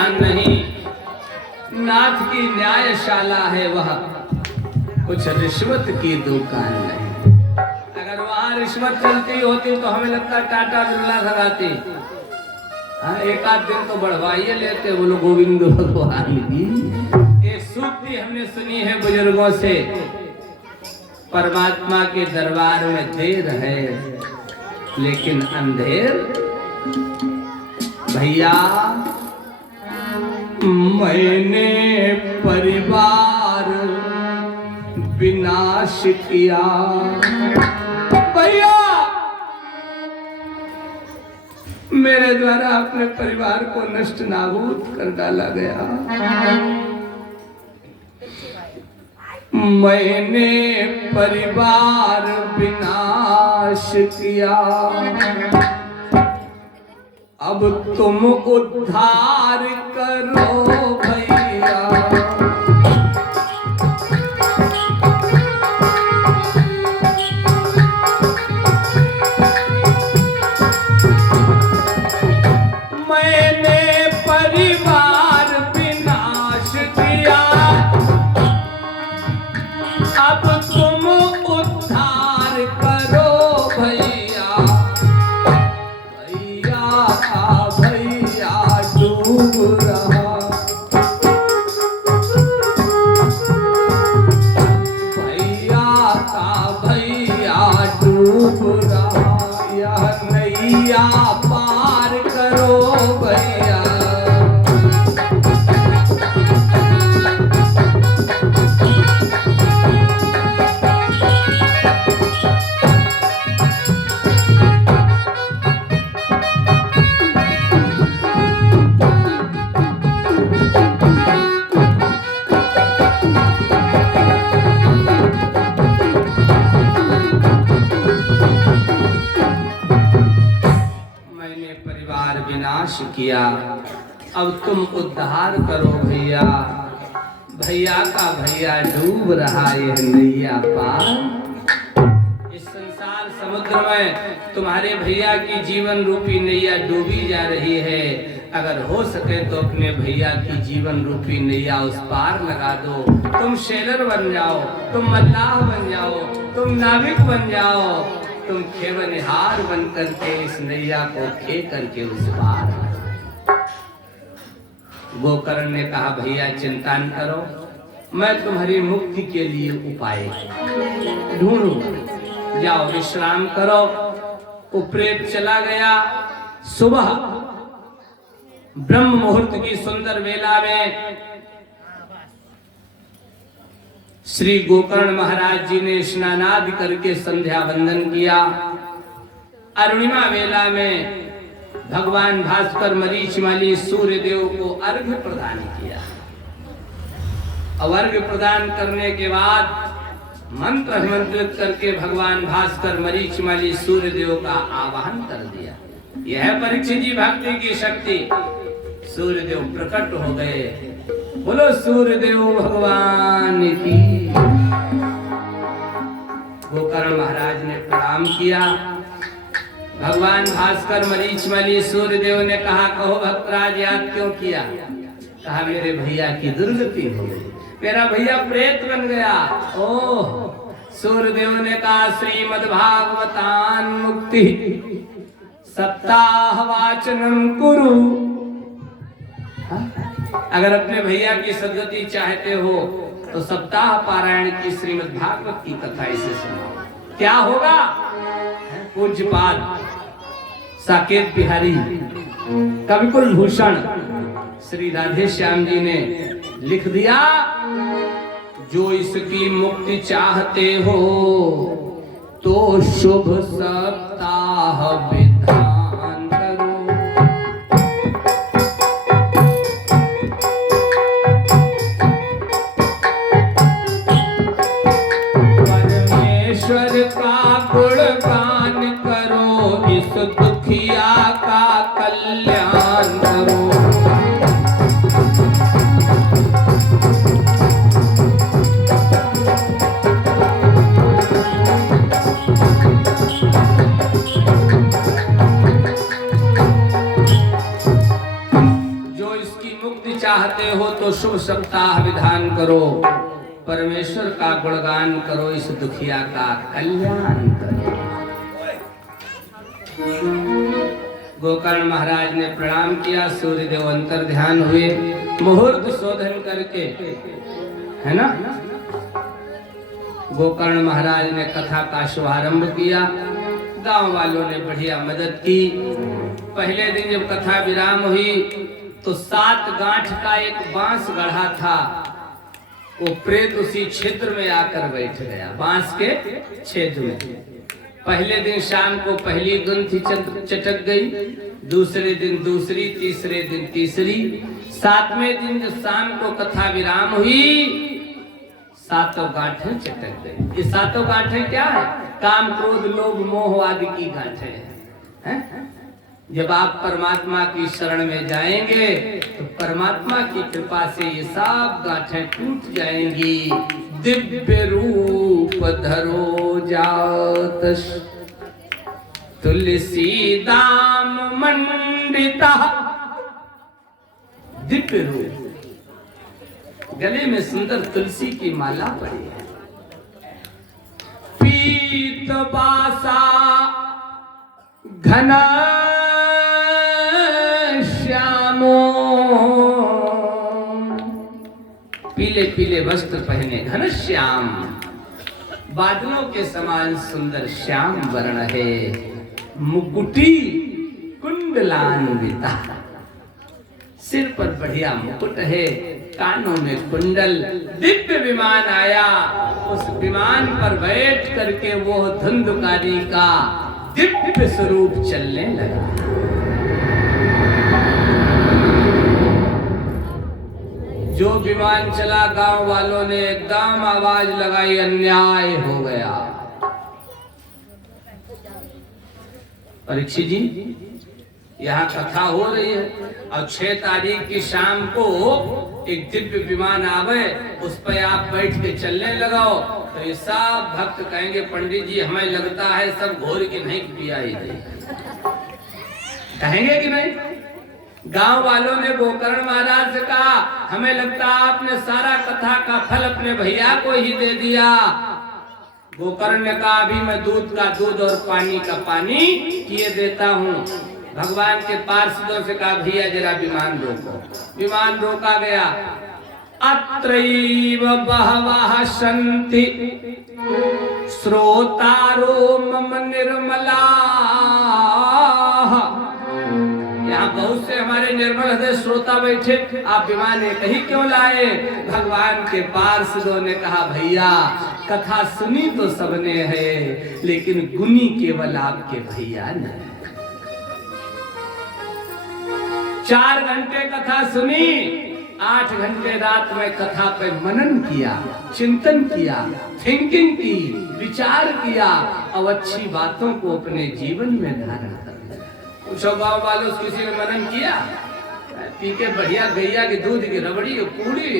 विधान नहीं, नाथ की न्यायशाला है वह, कुछ रिश्वत की दुकान नहीं। अगर वहां रिश्वत चलती होती तो हमें लगता टाटा बिरला लगाते। हाँ, एक आध दिन तो बढ़वाइए लेते, बोलो गोविंद भगवान की। ये सूक्ति हमने सुनी है बुजुर्गों से। परमात्मा के दरबार में देर है लेकिन अंधेर। भैया मैंने परिवार विनाश किया, भैया मेरे द्वारा अपने परिवार को नष्ट नाबूद कर डाला गया। मैंने परिवार विनाश किया, अब तुम उद्धार करो भैया। मैंने परिवार विनाश किया, अब तुम उद्धार करो भैया। भैया का भैया डूब रहा, भैया का भैया डूब रहा। यह नैया पार करो भैया। विनाश किया, अब तुम उद्धार करो भैया। भैया का भैया डूब रहा यह नैया पार। इस संसार समुद्र में तुम्हारे भैया की जीवन रूपी नैया डूबी जा रही है। अगर हो सके तो अपने भैया की जीवन रूपी नैया उस पार लगा दो। तुम शेलर बन जाओ, तुम मल्लाह बन जाओ, तुम नाविक बन जाओ, तुम खेवनिहार बन करके इस नैया को खे करके उस पार। गोकर्ण ने कहा भैया चिंता न करो, मैं तुम्हारी मुक्ति के लिए उपाय ढूंढूंगा, जाओ विश्राम करो। वो प्रेत चला गया। सुबह ब्रह्म मुहूर्त की सुंदर वेला में श्री गोकर्ण महाराज जी ने स्नानादि करके संध्या वंदन किया। अरुणिमा वेला में भगवान भास्कर मरीचिमाली सूर्य देव को अर्घ्य प्रदान किया। अर्घ्य प्रदान करने के बाद मंत्र मंत्रित करके भगवान भास्कर मरीचिमाली सूर्य देव का आवाहन कर दिया। यह परीक्षित जी भक्ति की शक्ति। सूर्य देव प्रकट हो गए। बोलो सूर्य देव भगवान की। गोकर्ण महाराज ने प्रणाम किया। भगवान भास्कर मरीचिमाली सूर्य देव ने कहा कहो भक्तराज याद क्यों किया? कहा मेरे भैया की दुर्गति हो गई, मेरा भैया प्रेत बन गया। ओह सूर्य देव ने कहा श्रीमद्भागवतान मुक्ति सप्ताह वाचनम कुरु। अगर अपने भैया की सदगति चाहते हो तो सप्ताह पारायण की श्रीमद् भागवत की कथा इसे सुनाओ। क्या होगा? पूज्यपाद साकेत बिहारी कविकुल भूषण श्री राधे श्याम जी ने लिख दिया, जो इसकी मुक्ति चाहते हो तो शुभ सप्ताह विधान करो। परमेश्वर का गुणगान करो, इस दुखिया का कल्याण करो। मुक्ति चाहते हो तो शुभ सप्ताह विधान करो, परमेश्वर का गुणगान करो, इस दुखिया का कल्याण करो। गोकर्ण महाराज ने प्रणाम किया, सूर्यदेव अंतर ध्यान हुए, मुहूर्त शोधन करके, है ना, गोकर्ण महाराज ने कथा का शुभारंभ किया। गांव वालों ने बढ़िया मदद की। पहले दिन जब कथा विराम हुई तो 7 गांठ का एक बांस गढ़ा था, वो प्रेत उसी क्षेत्र में आकर बैठ गया, बांस के क्षेत्र में। पहले दिन शाम को पहली गुंथी चटक गई, दूसरे दिन दूसरी, तीसरे दिन तीसरी, 7वें दिन जब शाम को कथा विराम हुई 7 गांठें चटक गई। ये 7 गांठें क्या है? काम, क्रोध, लोभ, मोह आदि की गांठें हैं। जब आप परमात्मा की शरण में जाएंगे तो परमात्मा की कृपा से ये सब गांठें टूट जाएंगी। दिव्य रूप धरो जात तुलसी दाम मंडिता। दिव्य रूप, गले में सुंदर तुलसी की माला पड़ी है। पीत बासा घना श्यामो, पीले पीले वस्त्र पहने, घनश्याम, बादलों के समान सुंदर श्याम वर्ण है। मुकुटी कुंडलान्विता, सिर पर बढ़िया मुकुट है, कानों में कुंडल। दिव्य विमान आया, उस विमान पर बैठ करके वो धुंधकारी का दिव्य स्वरूप चलने लगा। जो विमान चला, गांव वालों ने एकदम आवाज लगाई, अन्याय हो गया। परीक्षित जी, यहाँ कथा हो रही है और 6 तारीख की शाम को एक दिव्य विमान आवे, उस पर आप बैठ के चलने लगाओ तो ये सब भक्त कहेंगे पंडित जी हमें लगता है सब घोर के नहीं पिया ही नहीं, कहेंगे कि नहीं? गांव वालों ने गोकर्ण महाराज से कहा हमें लगता आपने सारा कथा का फल अपने भैया को ही दे दिया। गोकर्ण ने कहा अभी मैं दूध का दूध और पानी का पानी किए देता हूँ। भगवान के पार्षदों से कहा भैया जरा विमान रोको। विमान रोका गया। अत्रैव बहवः सन्ति श्रोतारो मम निर्मला। यहाँ बहुत से हमारे निर्मल हृदय श्रोता बैठे, आप विमान एक ही क्यों लाए? भगवान के पार्षदों ने कहा भैया कथा सुनी तो सबने है, लेकिन गुनी केवल आपके भैया ने। 4 घंटे कथा सुनी, 8 घंटे रात में कथा पे मनन किया, चिंतन किया, थिंकिंग की, विचार किया और अच्छी बातों को अपने जीवन में धारण कर। पूछो गाँव वालों से किसी ने मनन किया? पी के बढ़िया गैया के दूध की रबड़ी और पूरी,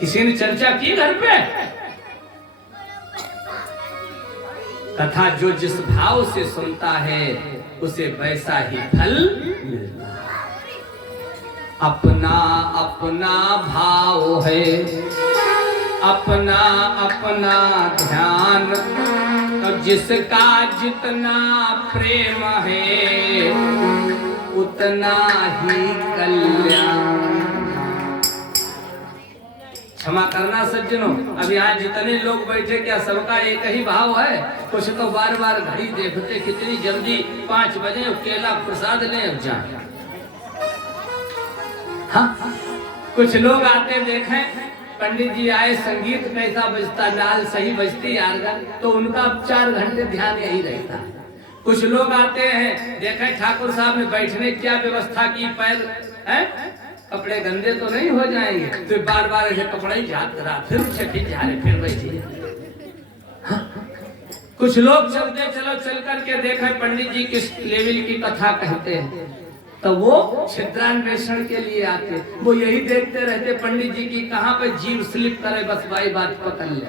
किसी ने चर्चा की घर पे? कथा जो जिस भाव से सुनता है उसे वैसा ही फल मिलता है। अपना अपना भाव है, अपना अपना ध्यान, और जिसका जितना प्रेम है उतना ही कल्याण। क्षमा करना सज्जनों, अब यहाँ जितने लोग बैठे क्या सबका एक ही भाव है? कुछ तो बार बार घड़ी देखते कितनी जल्दी 5 बजे केला प्रसाद लें अब जाए। हाँ, कुछ लोग आते देखें पंडित जी आए, संगीत कैसा बजता, नाल सही बजती यार, तो उनका 4 घंटे ध्यान यही रहता। कुछ लोग आते हैं देखें ठाकुर साहब ने बैठने की क्या व्यवस्था की, पैर है कपड़े गंदे तो नहीं हो जाएंगे, तो बार बार ऐसे कपड़े ही याद करा, फिर छठी झारे फिर बैठिए। कुछ लोग चलते चलो चल करके देखा पंडित जी किस लेवल की कथा कहते हैं, तो वो छिद्रान्वेषण के लिए आते, वो यही देखते रहते पंडित जी की कहाँ पे जीव स्लिप करे, बस भाई बात पकड़ ले।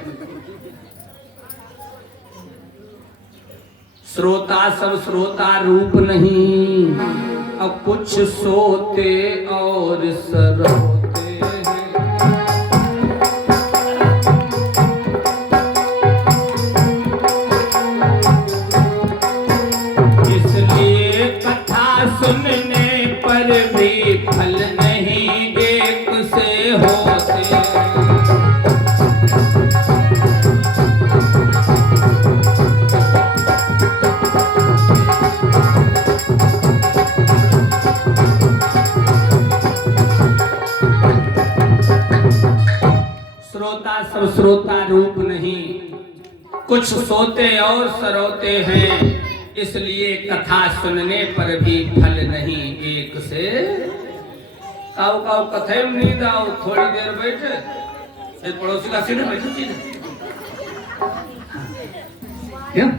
श्रोता सब श्रोता रूप नहीं, अब कुछ सोते और सरोते हैं। इसलिए कथा सुनने पर भी फल नहीं एक से होते। श्रोता सब श्रोता रूप नहीं, कुछ सोते और सरोते हैं, इसलिए कथा सुनने पर भी फल नहीं एक से। काऊ काऊ कथे में नींद आओ, थोड़ी देर बैठे, एक पड़ोसी का सीधे बैठे सीधे। क्यों?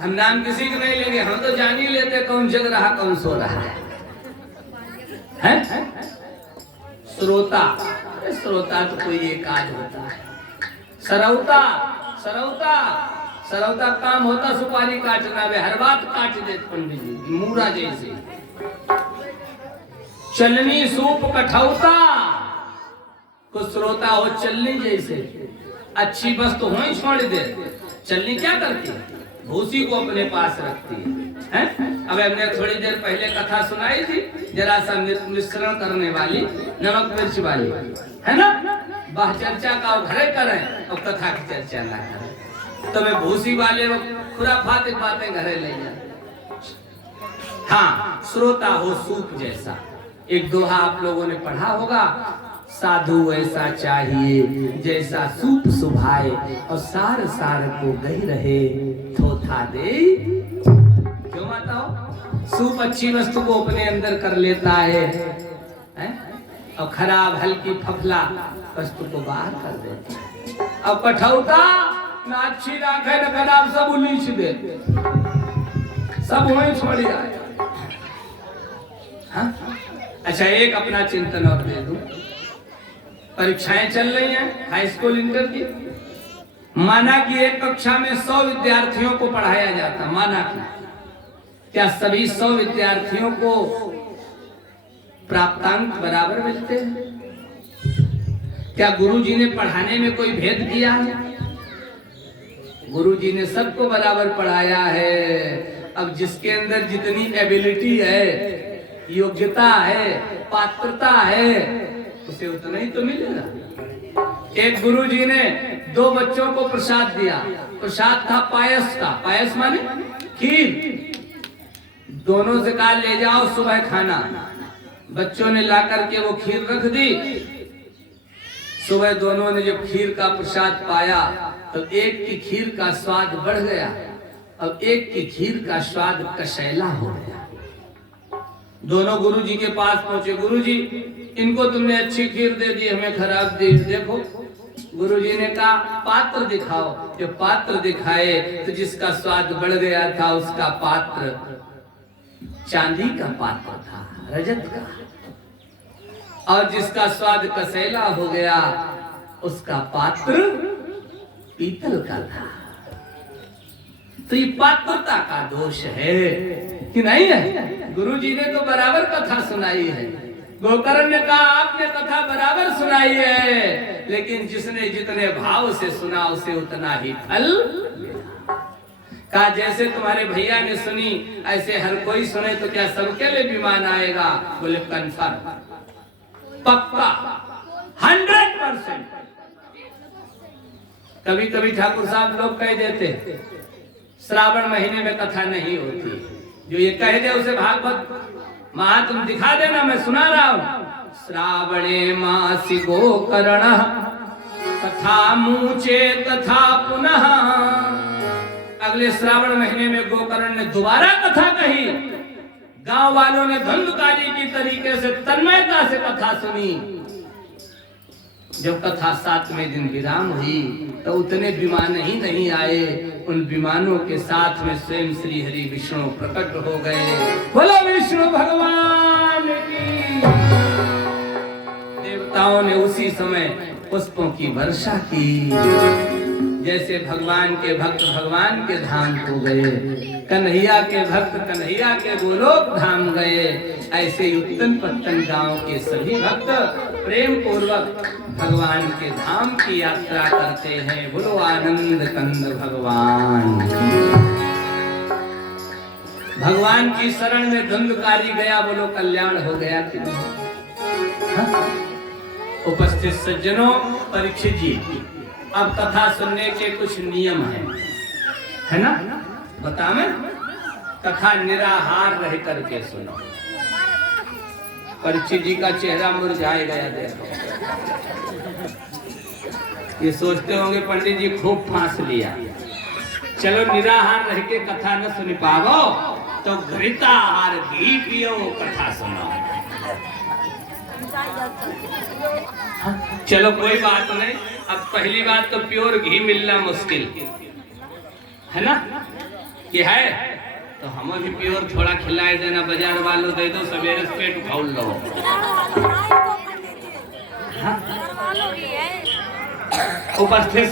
हम नाम किसी के नहीं लेंगे, हम तो जान ही लेते कौन जग रहा कौन सो रहा है? श्रोता, श्रोता तो कोई एक आज होता है। सरौता, सरौता, सरौता काम होता सुपारी काटना, वे हर बात काट देते पंडित जी मूरा जैसे। चलनी सूप कठौता, कुछ श्रोता हो चलनी जैसे। अच्छी बस तो वहीं छोड़ दे, चलनी क्या करती है? भूसी को अपने पास रखती है। अब हमने थोड़ी देर पहले कथा सुनाई थी, जरा सा मिश्रण करने वाली, नमक मिर्च वाली, है ना? बाह चर्चा का घरे करें और कथा की चर्चा ना करें, तो मैं भूसी वाले खुराफात बातें घरे ले जाए। हाँ, श्रोता हो सूप जैसा। एक दोहा आप लोगों ने पढ़ा होगा, साधु ऐसा चाहिए जैसा सूप सुभाए और सार सार को गई रहे थोथा दे। क्यों बताओ? सूप अच्छी वस्तु को अपने अंदर कर लेता है? और खराब हल्की फफला वस्तु को बाहर कर देता है। अब कठौता ना अच्छी राख है ना खराब, सब उलीच दे, सब वहीं छोड़ जाए। अच्छा, एक अपना चिंतन और दे दूं। परीक्षाएं चल रही हैं हाई स्कूल इंटर की। माना कि एक कक्षा में 100 विद्यार्थियों को पढ़ाया जाता, माना कि क्या सभी 100 विद्यार्थियों को प्राप्तांक बराबर मिलते हैं? क्या गुरुजी ने पढ़ाने में कोई भेद किया है? गुरुजी ने सबको बराबर पढ़ाया है। अब जिसके अंदर जितनी एबिलिटी है, योग्यता है, पात्रता है, उसे उतना ही तो मिलेगा। एक गुरुजी ने 2 बच्चों को प्रसाद दिया। प्रसाद था पायस का, पायस माने खीर। दोनों से कहा ले जाओ सुबह खाना। बच्चों ने ला करके वो खीर रख दी। सुबह दोनों ने जब खीर का प्रसाद पाया तो एक की खीर का स्वाद बढ़ गया और एक की खीर का स्वाद कशैला हो गया। दोनों गुरुजी के पास पहुंचे, गुरुजी इनको तुमने अच्छी खीर दे दी, हमें खराब दी, देखो। गुरुजी ने कहा पात्र दिखाओ। जो पात्र दिखाए तो जिसका स्वाद बढ़ गया था उसका पात्र चांदी का पात्र था, रजत का, और जिसका स्वाद कसेला हो गया उसका पात्र पीतल का था। तो ये पात्रता का दोष है कि नहीं है? गुरुजी ने तो बराबर कथा सुनाई है। गोकर्ण ने कहा आपने कथा बराबर सुनाई है, लेकिन जिसने जितने भाव से सुना उसे उतना ही फल। कहा जैसे तुम्हारे भैया ने सुनी ऐसे हर कोई सुने तो क्या सबके लिए विमान आएगा? बोले कंफर्म, पक्का, 100%। कभी कभी ठाकुर साहब लोग कह देते श्रावण महीने में कथा नहीं होती। जो ये कह दे उसे भागवत महात्म दिखा देना, मैं सुना रहा हूं। श्रावणे मासी गोकर्ण कथा मूचे तथा पुनः। अगले श्रावण महीने में गोकर्ण ने दोबारा कथा कही। गांव वालों ने धुंधकारी की तरीके से तन्मयता से कथा सुनी। जब कथा 7वें दिन विराम हुई तो उतने विमान ही नहीं आए, उन विमानों के साथ में स्वयं श्री हरि विष्णु प्रकट हो गए। बोलो विष्णु भगवान की। देवताओं ने उसी समय पुष्पों की वर्षा की। जैसे भगवान के भक्त भगवान के धाम को गए, कन्हैया के भक्त कन्हैया के गोलोक धाम गए, ऐसे ही उत्तन पत्तन गांव के सभी भक्त प्रेम पूर्वक भगवान के धाम की यात्रा करते हैं। बोलो आनंद कंद भगवान। भगवान की शरण में धुंधकारी गया, बोलो कल्याण हो गया कि नहीं? उपस्थित सज्जनों, परीक्षित जी, अब कथा सुनने के कुछ नियम है ना? बता मैं कथा निराहार रह करके सुनो। परीक्षित जी का चेहरा मुरझाए गया, देखो। ये सोचते होंगे पंडित जी खूब फांस लिया। चलो निराहार रह के कथा न सुन पावो तो घृताहार घी पियो, कथा सुनो। चलो कोई बात नहीं। अब पहली बात तो प्योर घी मिलना मुश्किल है ना, कि है तो हमें भी प्योर थोड़ा खिलाए देना, बाजार वालों दे दो, सवेरे पेट खोल लो। उपस्थित